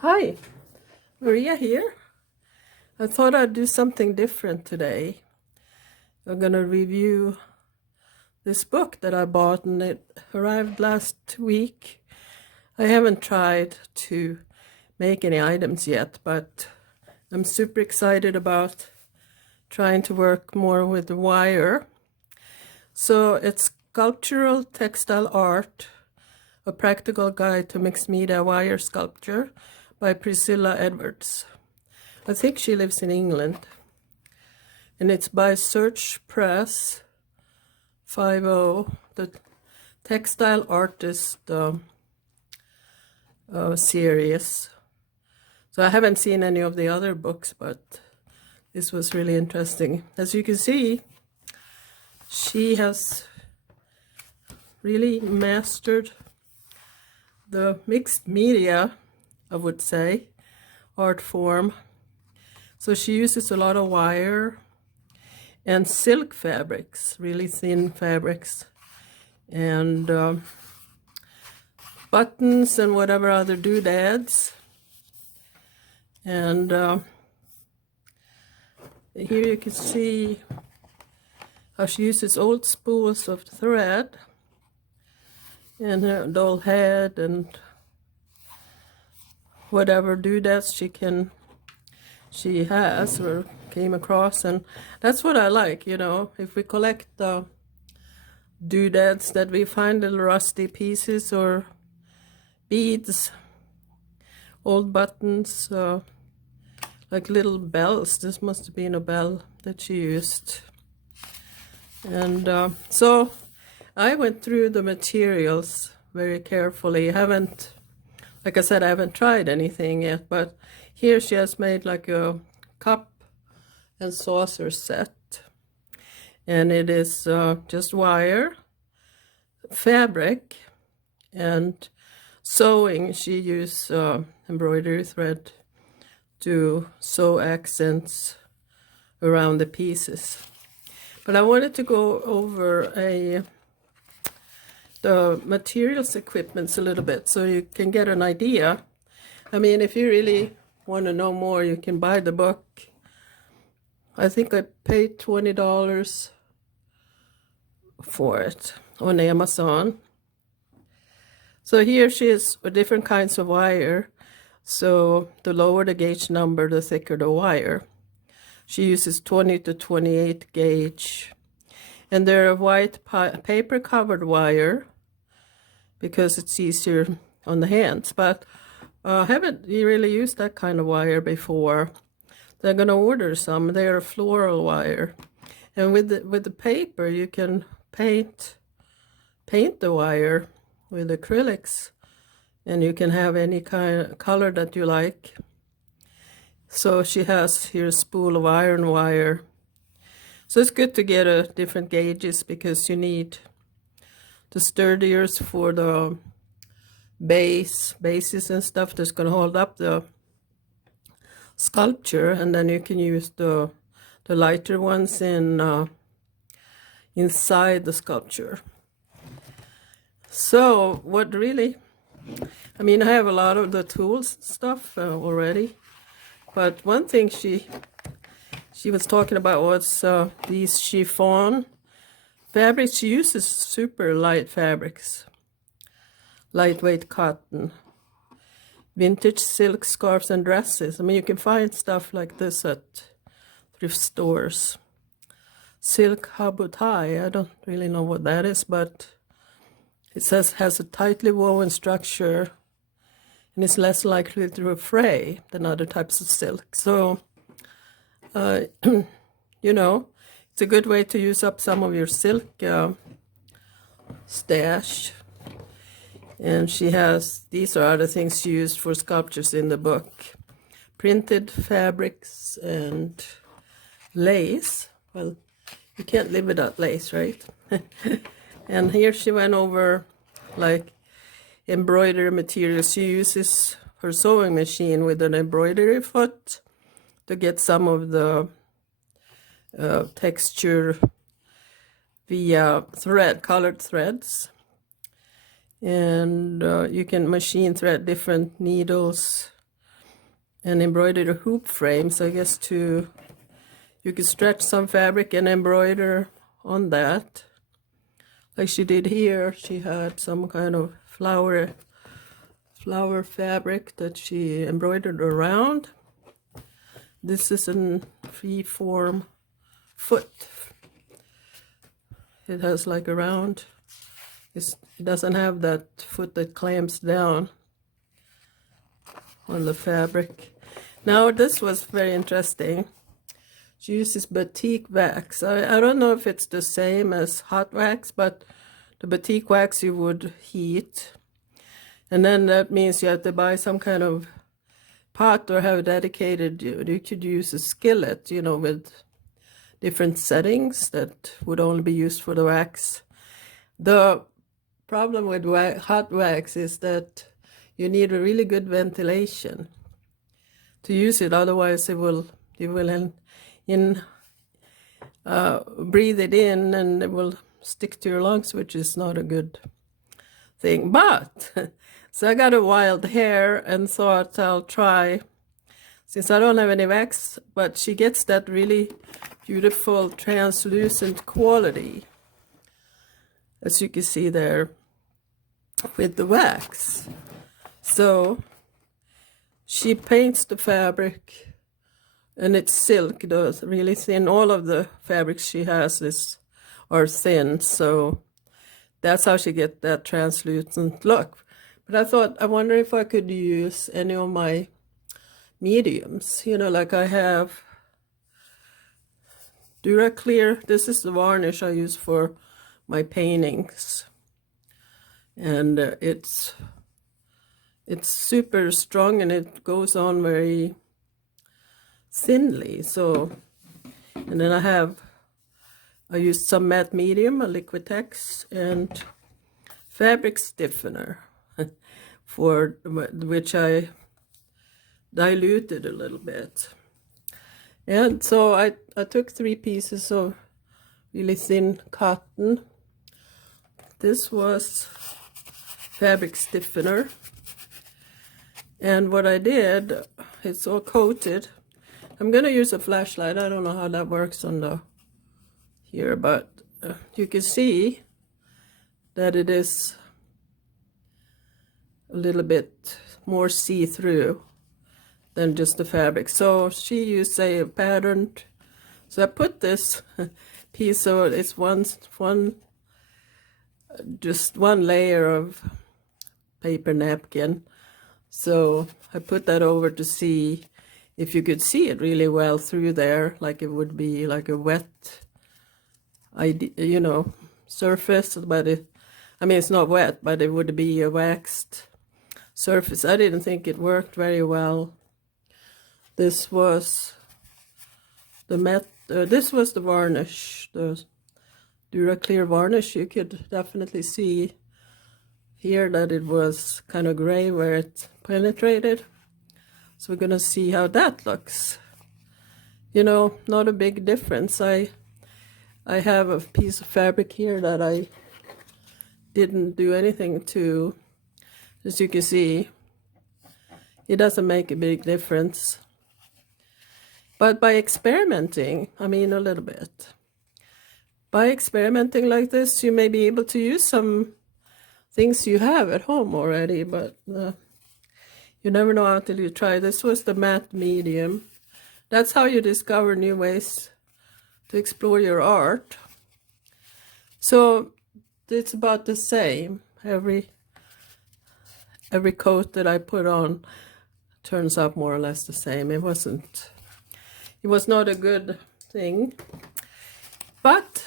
Hi, Maria here. I thought I'd do something different today. I'm going to review this book that I bought and it arrived last week. I haven't tried to make any items yet, but I'm super excited about trying to work more with the wire. So it's Sculptural Textile Art, a practical guide to mixed media wire sculpture by Priscilla Edwards. I think she lives in England. And it's by Search Press 50, the Textile Artist series. So I haven't seen any of the other books, but this was really interesting. As you can see, she has really mastered the mixed media, I would say, art form. So she uses a lot of wire and silk fabrics, really thin fabrics, and buttons and whatever other doodads. And here you can see how she uses old spools of thread and her doll head and whatever doodads she has or came across. And that's what I like, you know, if we collect the doodads that we find, little rusty pieces or beads, old buttons, like little bells. This must have been a bell that she used. And so I went through the materials very carefully. Like I said, I haven't tried anything yet, but here she has made like a cup and saucer set. And it is just wire, fabric, and sewing. She used embroidery thread to sew accents around the pieces. But I wanted to go over the materials equipments a little bit so you can get an idea. I mean, if you really want to know more, you can buy the book. I think I paid $20 for it on Amazon. So here she is with different kinds of wire. So the lower the gauge number, the thicker the wire. She uses 20 to 28 gauge. And they're a white paper covered wire because it's easier on the hands. But I haven't really used that kind of wire before. They're going to order some. They're floral wire. And with the paper, you can paint the wire with acrylics. And you can have any kind of color that you like. So she has here a spool of iron wire. So it's good to get different gauges because you need the sturdiers for the bases and stuff that's going to hold up the sculpture, and then you can use the lighter ones inside the sculpture. So what really, I mean, I have a lot of the tools stuff already, but one thing she was talking about was these chiffon fabrics. She uses super light fabrics, lightweight cotton, vintage silk scarves and dresses. I mean, you can find stuff like this at thrift stores. Silk habutai, I don't really know what that is, but it says has a tightly woven structure and is less likely to fray than other types of silk. So, you know, it's a good way to use up some of your silk stash. And she has, these are other things she used for sculptures in the book. Printed fabrics and lace. Well, you can't live without lace, right? And here she went over like embroidery materials. She uses her sewing machine with an embroidery foot to get some of the texture via colored threads. And you can machine thread different needles and embroidered a hoop frame. So I guess you could stretch some fabric and embroider on that. Like she did here, she had some kind of flower fabric that she embroidered around. This is a free-form foot. It has like a round, it doesn't have that foot that clamps down on the fabric. Now this was very interesting. She uses batik wax. I don't know if it's the same as hot wax, but the batik wax you would heat. And then that means you have to buy some kind of pot or have dedicated, you could use a skillet, you know, with different settings that would only be used for the wax. The problem with hot wax is that you need a really good ventilation to use it, otherwise you will breathe it in and it will stick to your lungs, which is not a good thing. But so I got a wild hair and thought I'll try, since I don't have any wax, but she gets that really beautiful translucent quality, as you can see there, with the wax. So she paints the fabric, and it's silk, those really thin. All of the fabrics she has are thin, so that's how she gets that translucent look. But I thought, I wonder if I could use any of my mediums, you know, like I have Duraclear. This is the varnish I use for my paintings, and it's super strong and it goes on very thinly. So, and then I used some matte medium, a Liquitex, and fabric stiffener, for which I diluted a little bit. And so I took 3 pieces of really thin cotton. This was fabric stiffener. And what I did, it's all coated. I'm going to use a flashlight. I don't know how that works on here, but you can see that it is a little bit more see-through than just the fabric. So she used a patterned, so I put this piece, so it's just one layer of paper napkin. So I put that over to see if you could see it really well through there, like it would be like a wet, you know, surface, but it's not wet, but it would be a waxed surface. I didn't think it worked very well. This was the this was the varnish, the Duraclear varnish. You could definitely see here that it was kind of gray where it penetrated. So we're gonna see how that looks. You know, not a big difference. I have a piece of fabric here that I didn't do anything to. As you can see, it doesn't make a big difference. But by experimenting, a little bit. By experimenting like this, you may be able to use some things you have at home already, but you never know until you try. This was the matte medium. That's how you discover new ways to explore your art. So it's about the same. Every coat that I put on turns out more or less the same. It was not a good thing, but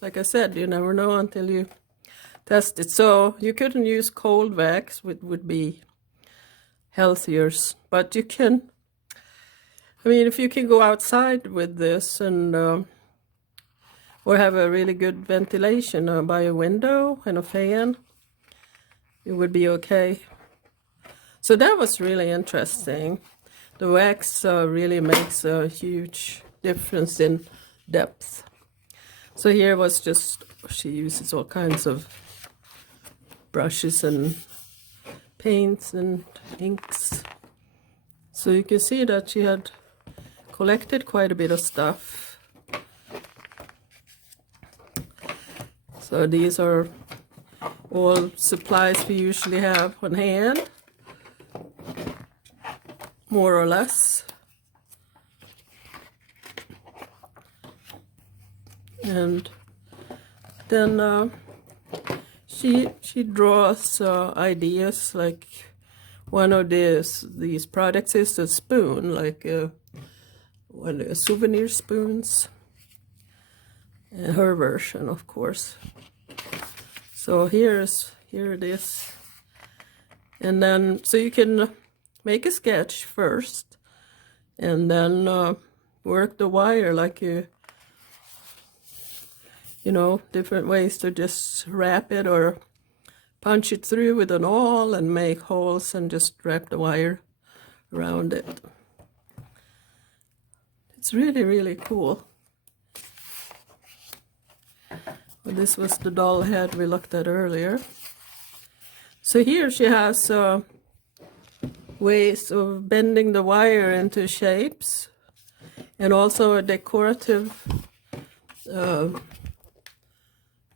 like I said, you never know until you test it. So you couldn't use cold wax, which would be healthier, but you can, if you can go outside with this and or have a really good ventilation by a window and a fan, it would be okay. So that was really interesting. The wax really makes a huge difference in depth. So here was just, she uses all kinds of brushes and paints and inks. So you can see that she had collected quite a bit of stuff. So these are all supplies we usually have on hand, more or less. And then she draws ideas. Like one of these products is a spoon, like one of the souvenir spoons. And her version, of course. So here it is. And then, so you can make a sketch first, and then work the wire like you know, different ways to just wrap it or punch it through with an awl and make holes and just wrap the wire around it. It's really, really cool. Well, this was the doll head we looked at earlier. So here she has ways of bending the wire into shapes, and also a decorative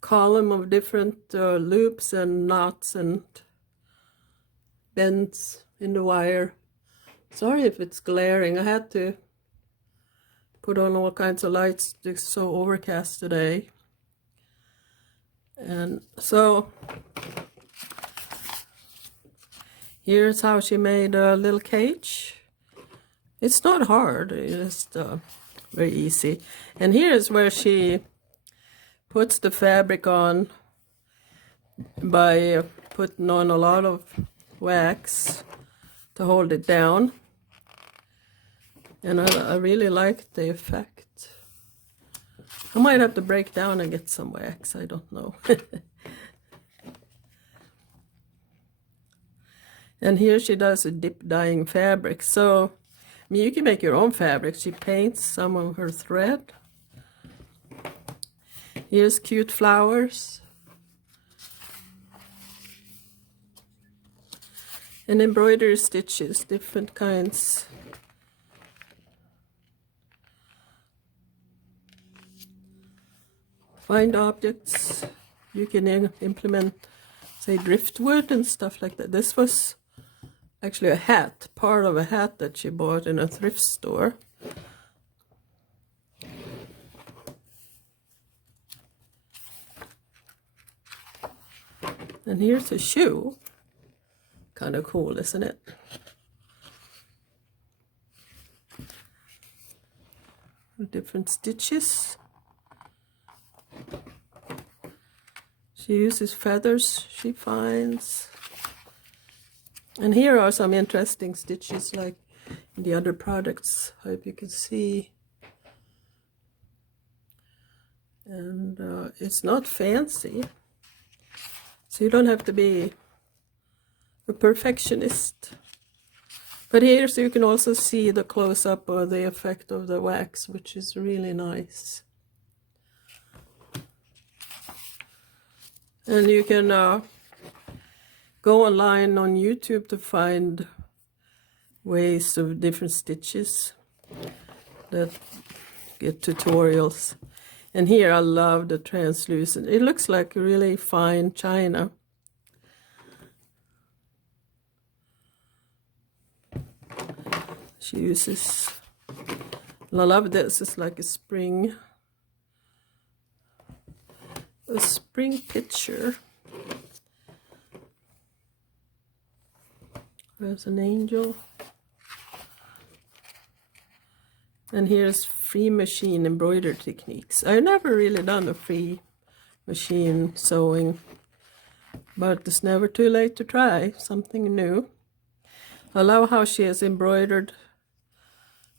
column of different loops and knots and bends in the wire. Sorry if it's glaring. I had to put on all kinds of lights. It's so overcast today. And so here's how she made a little cage. It's not hard, it's just very easy. And here's where she puts the fabric on by putting on a lot of wax to hold it down. And I really like the effect. I might have to break down and get some wax, I don't know. And here she does a dip dyeing fabric. So, I mean, you can make your own fabric. She paints some of her thread. Here's cute flowers. And embroidery stitches, different kinds. Find objects. You can implement, say, driftwood and stuff like that. This was actually a hat, part of a hat that she bought in a thrift store. And here's a shoe. Kind of cool, isn't it? Different stitches. She uses feathers she finds. And here are some interesting stitches like in the other products. Hope you can see. And it's not fancy. So you don't have to be a perfectionist. But here so you can also see the close-up or the effect of the wax, which is really nice. And you can go online on YouTube to find ways of different stitches that get tutorials. And here I love the translucent. It looks like really fine china. She uses, I love this, it's like a spring picture. There's an angel. And here's free machine embroidery techniques. I've never really done a free machine sewing, but it's never too late to try something new. I love how she has embroidered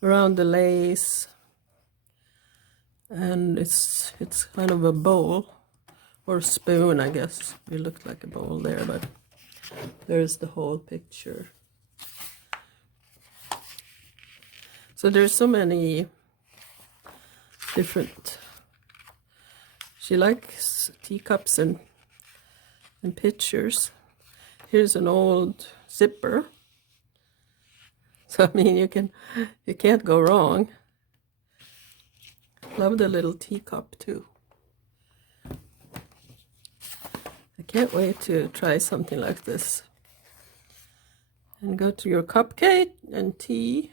around the lace, and it's kind of a bowl or spoon, I guess. It looked like a bowl there, but there's the whole picture. So there's so many different, she likes teacups and pictures. Here's an old zipper. So I mean, you can't go wrong. Love the little teacup too. I can't wait to try something like this. And go to your cupcake and tea.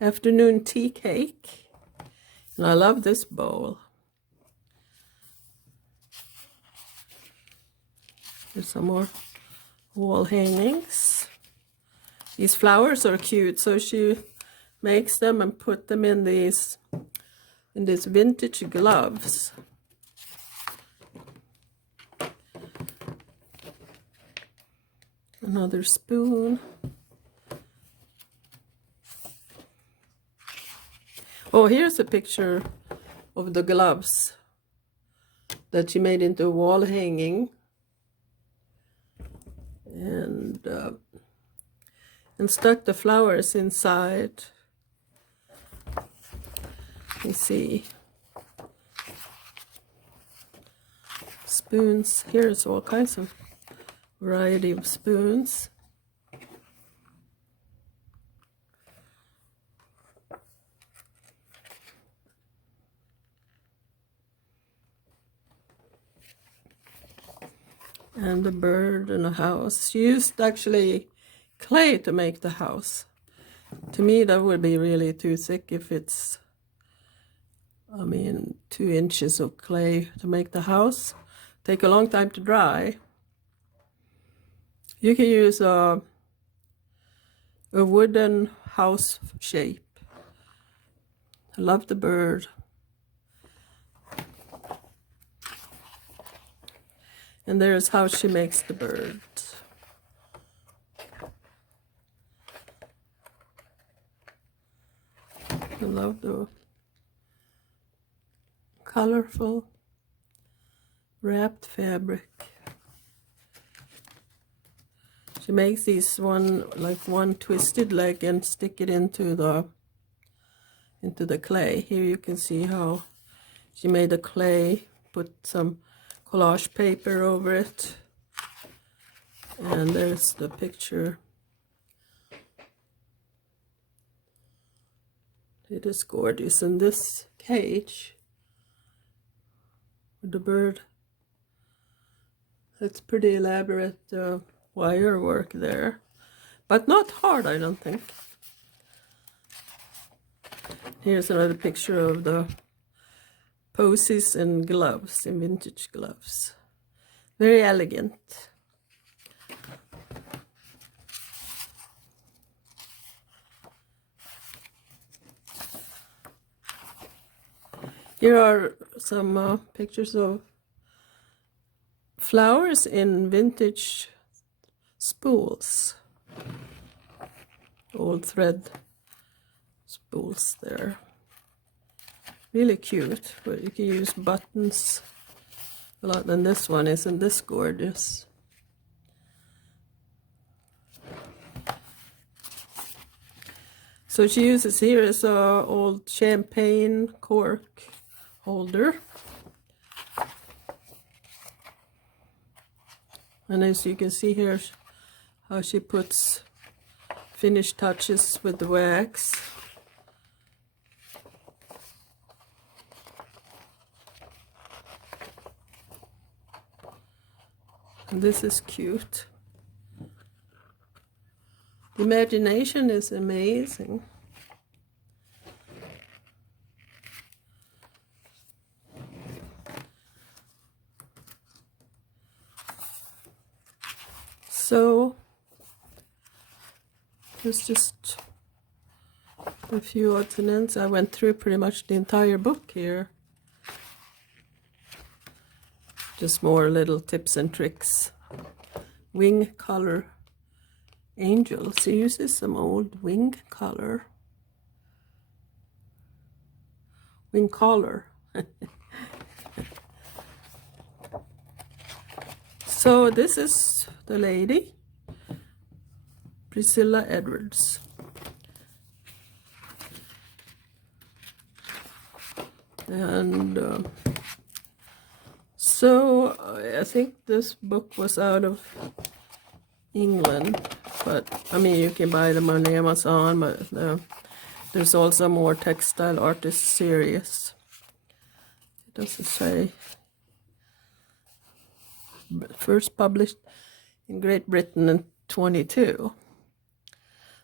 Afternoon tea cake. And I love this bowl. There's some more wall hangings. These flowers are cute, so she makes them and put them in these vintage gloves. Another spoon. Oh, here's a picture of the gloves that she made into a wall hanging. And stuck the flowers inside. You see. Spoons. Here's all kinds of variety of spoons. And a bird and a house. She used actually clay to make the house. To me, that would be really too thick if it's, 2 inches of clay to make the house. Take a long time to dry. You can use a wooden house shape. I love the bird. And there's how she makes the bird. I love the colorful wrapped fabric. She makes these one twisted leg and stick it into the clay. Here you can see how she made the clay, put some collage paper over it, and there's the picture. It is gorgeous. And this cage with the bird, it's pretty elaborate wire work there, but not hard, I don't think. Here's another picture of the posies and gloves, in vintage gloves. Very elegant. Here are some pictures of flowers in vintage spools. Old thread spools there. Really cute, but you can use buttons a lot. And this one, isn't this gorgeous? So she uses here is a old champagne cork holder. And as you can see here, how she puts finish touches with the wax. And this is cute. The imagination is amazing. So there's just a few odds and ends. I went through pretty much the entire book here. Just more little tips and tricks. Wing color angels. She uses some old wing color. Wing collar. So this is the lady, Priscilla Edwards. And so I think this book was out of England. But I mean, you can buy them on Amazon, but there's also more textile artist series. It doesn't say. First published in Great Britain in 22.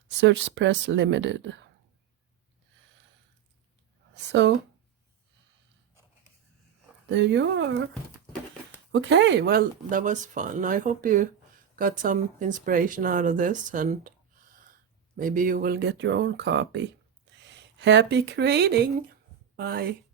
Search Press Limited. So there you are. Okay, well, that was fun. I hope you got some inspiration out of this, and maybe you will get your own copy. Happy creating. Bye.